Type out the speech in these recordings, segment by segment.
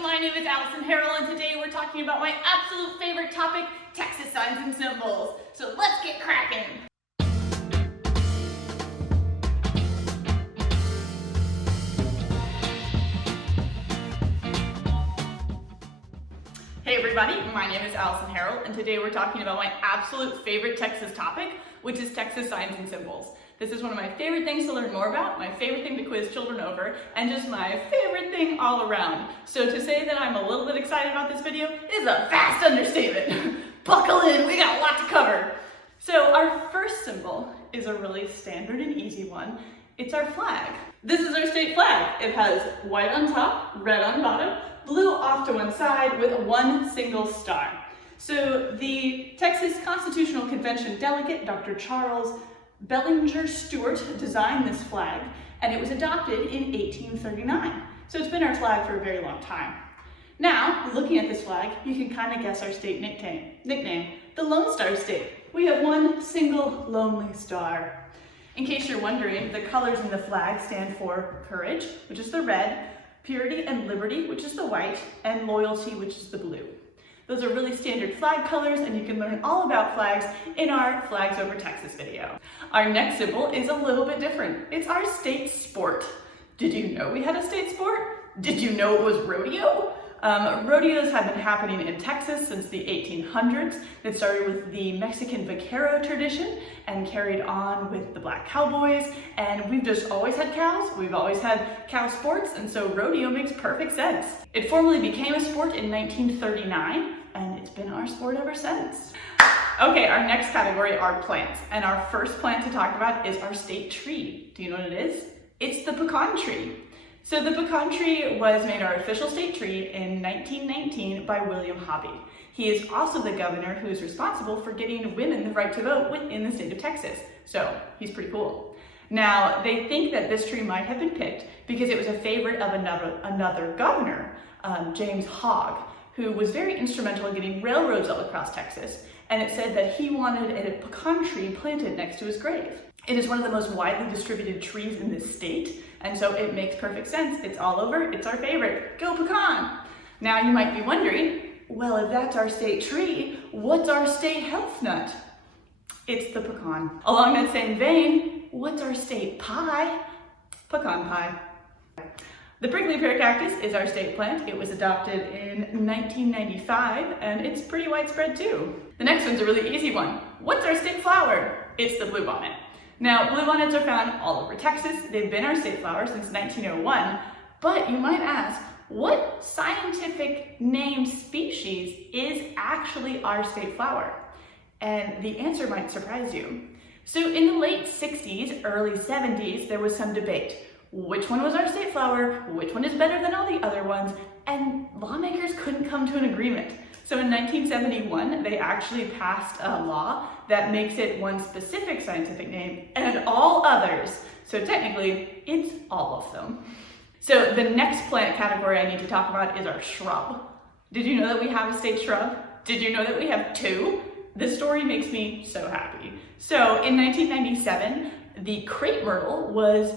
my name is Allison and today we're talking about my absolute favorite topic, Texas signs and symbols. So let's get cracking. Hey everybody, my name is Allison Harrell, and today we're talking about my absolute favorite Texas topic, which is Texas signs and symbols. This is one of my favorite things to learn more about, my favorite thing to quiz children over, and just my favorite thing all around. So to say that I'm a little bit excited about this video is a vast understatement. Buckle in, we got a lot to cover. So our first symbol is a really standard and easy one. It's our flag. This is our state flag. It has white on top, red on bottom, blue off to one side with one single star. So the Texas Constitutional Convention delegate, Dr. Charles Bellinger Stewart, designed this flag, and it was adopted in 1839. So it's been our flag for a very long time. Now, looking at this flag, you can kind of guess our state nickname, the Lone Star State. We have one single lonely star. In case you're wondering, the colors in the flag stand for courage, which is the red, purity and liberty, which is the white, and loyalty, which is the blue. Those are really standard flag colors, and you can learn all about flags in our Flags Over Texas video. Our next symbol is a little bit different. It's our state sport. Did you know we had a state sport? Did you know it was rodeo? Rodeos have been happening in Texas since the 1800s. It started with the Mexican vaquero tradition and carried on with the black cowboys. And we've just always had cows. We've always had cow sports, and so rodeo makes perfect sense. It formally became a sport in 1939, and it's been our sport ever since. Okay, our next category are plants. And our first plant to talk about is our state tree. Do you know what it is? It's the pecan tree. So the pecan tree was made our official state tree in 1919 by William Hobby. He is also the governor who is responsible for getting women the right to vote within the state of Texas. So he's pretty cool. Now, they think that this tree might have been picked because it was a favorite of another governor, James Hogg, who was very instrumental in getting railroads all across Texas. And it said that he wanted a pecan tree planted next to his grave. It is one of the most widely distributed trees in this state, and so it makes perfect sense. It's all over, it's our favorite. Go pecan! Now you might be wondering, well, if that's our state tree, what's our state health nut? It's the pecan. Along that same vein, what's our state pie? Pecan pie. The prickly pear cactus is our state plant. It was adopted in 1995, and it's pretty widespread too. The next one's a really easy one. What's our state flower? It's the bluebonnet. Now, bluebonnets are found all over Texas. They've been our state flower since 1901, but you might ask, what scientific named species is actually our state flower? And the answer might surprise you. So in the late 60s, early 70s, there was some debate. Which one was our state flower? Which one is better than all the other ones? And lawmakers couldn't come to an agreement. So in 1971, they actually passed a law that makes it one specific scientific name and all others. So technically, it's all of them. So the next plant category I need to talk about is our shrub. Did you know that we have a state shrub? Did you know that we have two? This story makes me so happy. So in 1997, the crepe myrtle was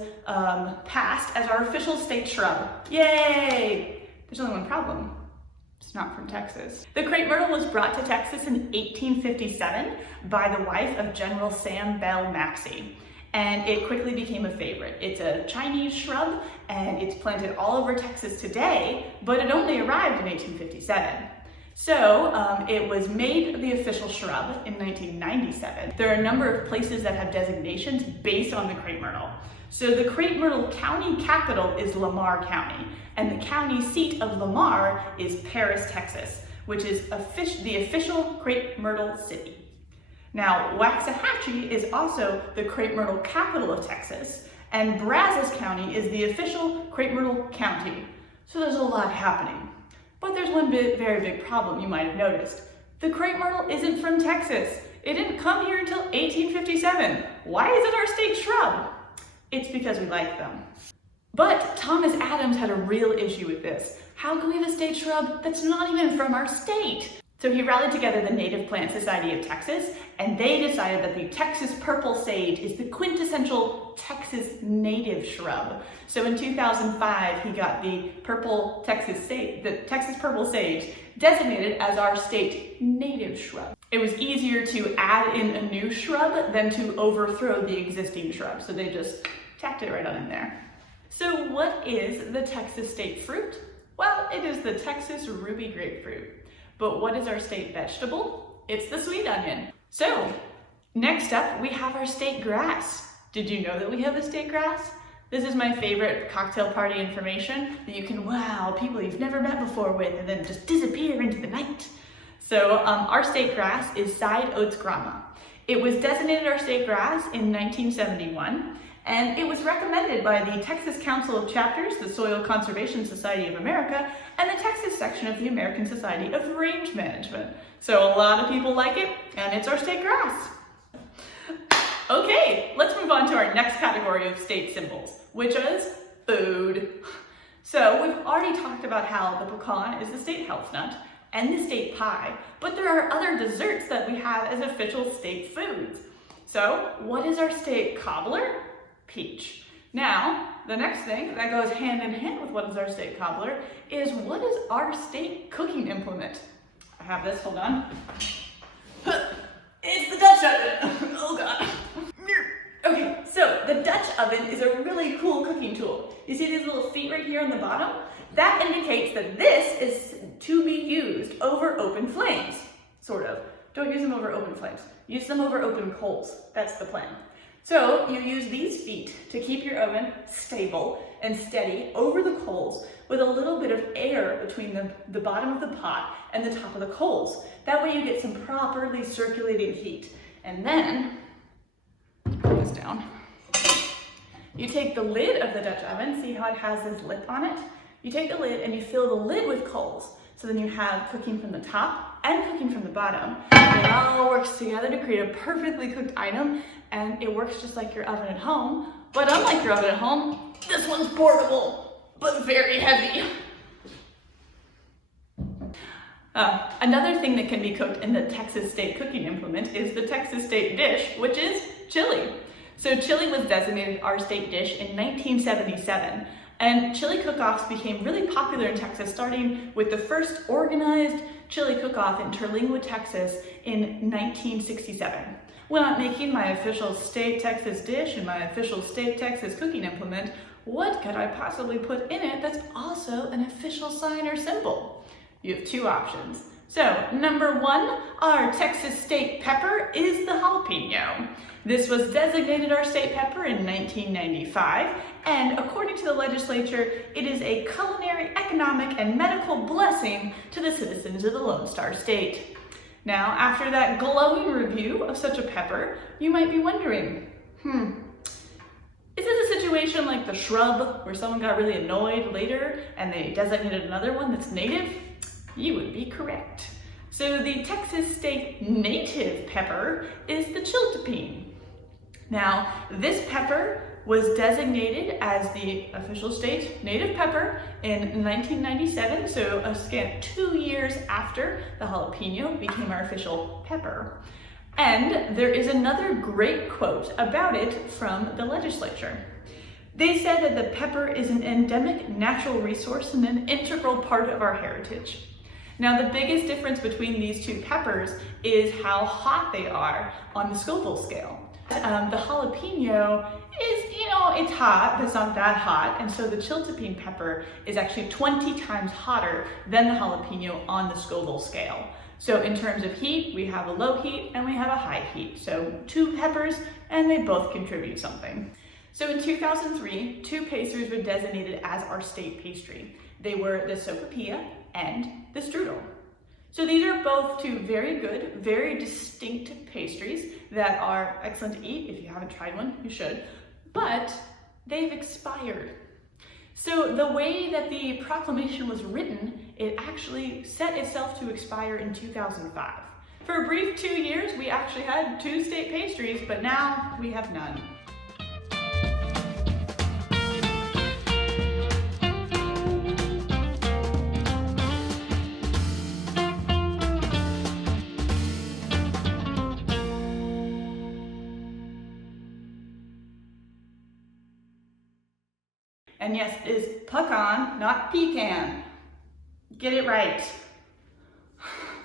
passed as our official state shrub. Yay! There's only one problem. It's not from Texas. The crepe myrtle was brought to Texas in 1857 by the wife of General Sam Bell Maxey, and it quickly became a favorite. It's a Chinese shrub, and it's planted all over Texas today, but it only arrived in 1857. So it was made the official shrub in 1997. There are a number of places that have designations based on the crepe myrtle. So the crepe myrtle county capital is Lamar County, and the county seat of Lamar is Paris, Texas, which is the official crepe myrtle city. Now, Waxahachie is also the crepe myrtle capital of Texas, and Brazos County is the official crepe myrtle county. So there's a lot happening. But there's one very big problem you might have noticed. The crepe myrtle isn't from Texas. It didn't come here until 1857. Why is it our state shrub? It's because we like them. But Thomas Adams had a real issue with this. How can we have a state shrub that's not even from our state? So he rallied together the Native Plant Society of Texas, and they decided that the Texas purple sage is the quintessential Texas native shrub. So in 2005, he got the Texas purple sage designated as our state native shrub. It was easier to add in a new shrub than to overthrow the existing shrub, so they just tacked it right on in there. So what is the Texas state fruit? Well, it is the Texas ruby grapefruit. But what is our state vegetable? It's the sweet onion. So next up, we have our state grass. Did you know that we have a state grass? This is my favorite cocktail party information that you can wow people you've never met before with and then just disappear into the night. So our state grass is side oats grama. It was designated our state grass in 1971, and it was recommended by the Texas Council of Chapters, the Soil Conservation Society of America, and the Texas section of the American Society of Range Management. So a lot of people like it, and it's our state grass. Okay, let's move on to our next category of state symbols, which is food. So we've already talked about how the pecan is the state health nut and the state pie, but there are other desserts that we have as official state foods. So what is our state cobbler? Peach. Now, the next thing that goes hand in hand with what is our state cobbler is what is our state cooking implement? I have this, hold on. It's the Dutch oven. Oh God. Okay, so the Dutch oven is a really cool cooking tool. You see these little feet right here on the bottom? That indicates that this is to be used over open flames, sort of. Don't use them over open flames. Use them over open coals. That's the plan. So you use these feet to keep your oven stable and steady over the coals with a little bit of air between the bottom of the pot and the top of the coals. That way you get some properly circulating heat. And then, put this down. You take the lid of the Dutch oven, see how it has this lip on it? You take the lid and you fill the lid with coals. So then you have cooking from the top and cooking from the bottom. And it all works together to create a perfectly cooked item, and it works just like your oven at home. But unlike your oven at home, this one's portable, but very heavy. Another thing that can be cooked in the Texas state cooking implement is the Texas state dish, which is chili. So chili was designated our state dish in 1977. And chili cook-offs became really popular in Texas, starting with the first organized chili cook-off in Terlingwood, Texas in 1967. When I'm making my official state Texas dish and my official state Texas cooking implement, what could I possibly put in it that's also an official sign or symbol? You have two options. So, number one, our Texas state pepper is the jalapeno. This was designated our state pepper in 1995, and according to the legislature, it is a culinary, economic, and medical blessing to the citizens of the Lone Star State. Now, after that glowing review of such a pepper, you might be wondering, is this a situation like the Shrub, where someone got really annoyed later and they designated another one that's native? You would be correct. So the Texas state native pepper is the Chiltepin. Now, this pepper was designated as the official state native pepper in 1997, so a scant 2 years after the jalapeno became our official pepper. And there is another great quote about it from the legislature. They said that the pepper is an endemic natural resource and an integral part of our heritage. Now, the biggest difference between these two peppers is how hot they are on the Scoville scale. The jalapeno is, it's hot, but it's not that hot. And so the Chiltepin pepper is actually 20 times hotter than the jalapeno on the Scoville scale. So in terms of heat, we have a low heat and we have a high heat. So two peppers, and they both contribute something. So in 2003, two pastries were designated as our state pastry. They were the sopapilla and the strudel. So these are both two very good, very distinct pastries that are excellent to eat. If you haven't tried one, you should, but they've expired. So the way that the proclamation was written, it actually set itself to expire in 2005. For a brief 2 years, we actually had two state pastries, but now we have none. And yes, it is pecan, not pecan. Get it right.